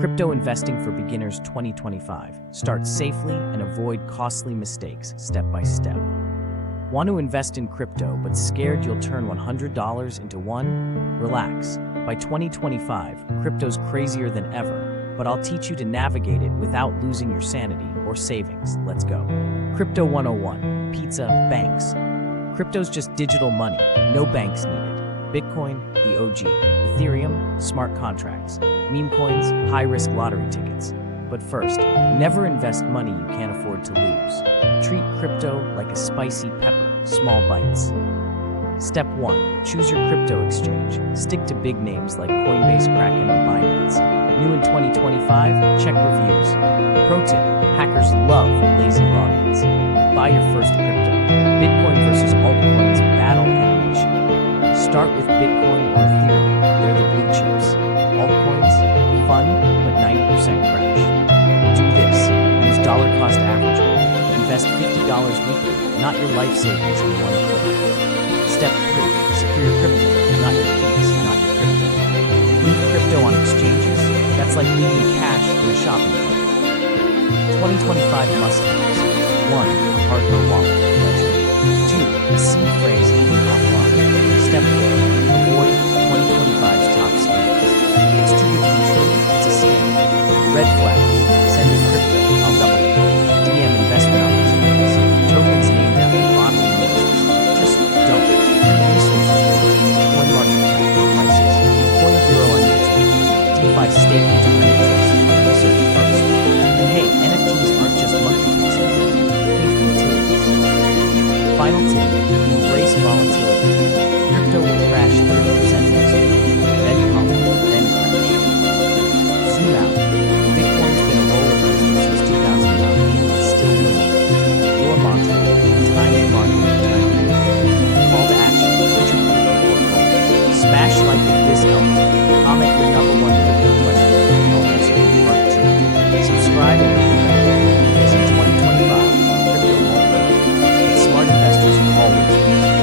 Crypto Investing for Beginners 2025. Start safely and avoid costly mistakes step by step. Want to invest in crypto but scared you'll turn $100 into $1? Relax. By 2025, crypto's crazier than ever, but I'll teach you to navigate it without losing your sanity or savings. Let's go. Crypto 101. Pizza, banks. Crypto's just digital money. No banks needed. Bitcoin, the OG. Ethereum, smart contracts. Memecoins, high-risk lottery tickets. But first, never invest money you can't afford to lose. Treat crypto like a spicy pepper, small bites. Step 1. Choose your crypto exchange. Stick to big names like Coinbase, Kraken, or Binance. New in 2025, check reviews. Pro tip, hackers love lazy logins. Buy your first crypto. Bitcoin versus altcoins battle animation. Start with Bitcoin or Ethereum. They're the blue chips. Altcoins, fun, but 90% crash. Do this. Use dollar cost averaging. Invest $50 weekly, not your life savings in one click. Step 3. Secure your crypto, not your keys, not your crypto. Leave crypto on exchanges. That's like leaving cash in a shopping cart. 2025 must-haves. 1. A hardware wallet. Ledger. 2. A seed phrase hidden offline. Step 4. Avoid 2025's top scams. It's too good to be true. It's a scam. Red flags. Send in crypto. I'll double it. DM investment opportunities. Tokens named after bodily noises. Just don't. Resources. Coin market cap prices. Coin Hero on YouTube. DeFi staking to earn interest. Research first. And hey, NFTs aren't just monkey pieces. Think utilities. Final tip. Embrace volatility. Crypto will crash 30% next week. Then pump, then crash. Zoom out. Bitcoin's been a roller coaster since 2009. It's still moving. Your mantra. Time and market. Time. Call to action. Future-proof your portfolio. Smash like if this helped. Comment your number one crypto question. I'll answer in part 2. Subscribe and